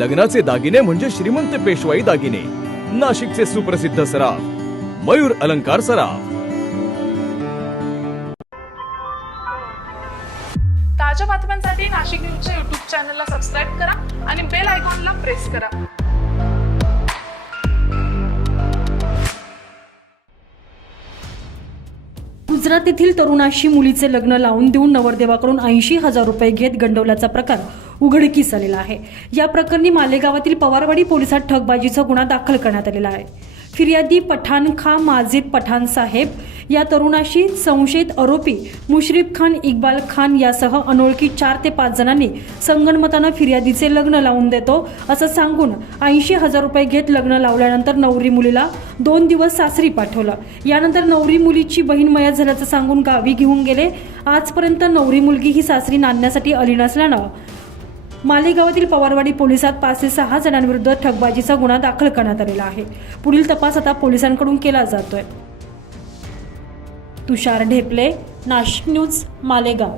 लग्नाचे दागिने म्हणजे श्रीमंत पेशवाई दागिने. नाशिकचे सुप्रसिद्ध सराफ मयूर अलंकार सराफ. ताज्या बातम्यांसाठी नाशिक न्यूजच्या युट्यूब चॅनलला सबस्क्राईब करा आणि बेल आयकॉनला प्रेस करा. गुजरात येथील तरुणाशी मुलीचे लग्न लावून देऊन नवरदेवाकडून ऐंशी हजार रुपये घेत गंडवल्याचा प्रकार उघडकीस आलेला आहे. या प्रकरणी मालेगावातील पवारवाडी पोलिसात ठगबाजीचा गुन्हा दाखल करण्यात आलेला आहे. फिर्यादी पठाण खा माजिद पठाण साहेब या तरुणाशी संशयित आरोपी मुश्रीफ खान इक्बाल खान यासह अनोळखी चार ते पाच जणांनी संगणमतानं फिर्यादीचे लग्न लावून देतो असं सांगून ऐंशी हजार रुपये घेत लग्न लावल्यानंतर नवरी मुलीला दोन दिवस सासरी पाठवलं. यानंतर नवरी मुलीची बहीण मयत झाल्याचं सांगून गावी घेऊन गेले. आजपर्यंत नवरी मुलगी ही सासरी नांदण्यासाठी आली नसल्यानं मालेगावातील पवारवाडी पोलिसात पाच ते सहा जणांविरुद्ध ठगबाजीचा गुन्हा दाखल करण्यात आलेला आहे. पुढील तपास आता पोलिसांकडून केला जातोय. तुषार ढेपले नाशिक न्यूज मालेगाव.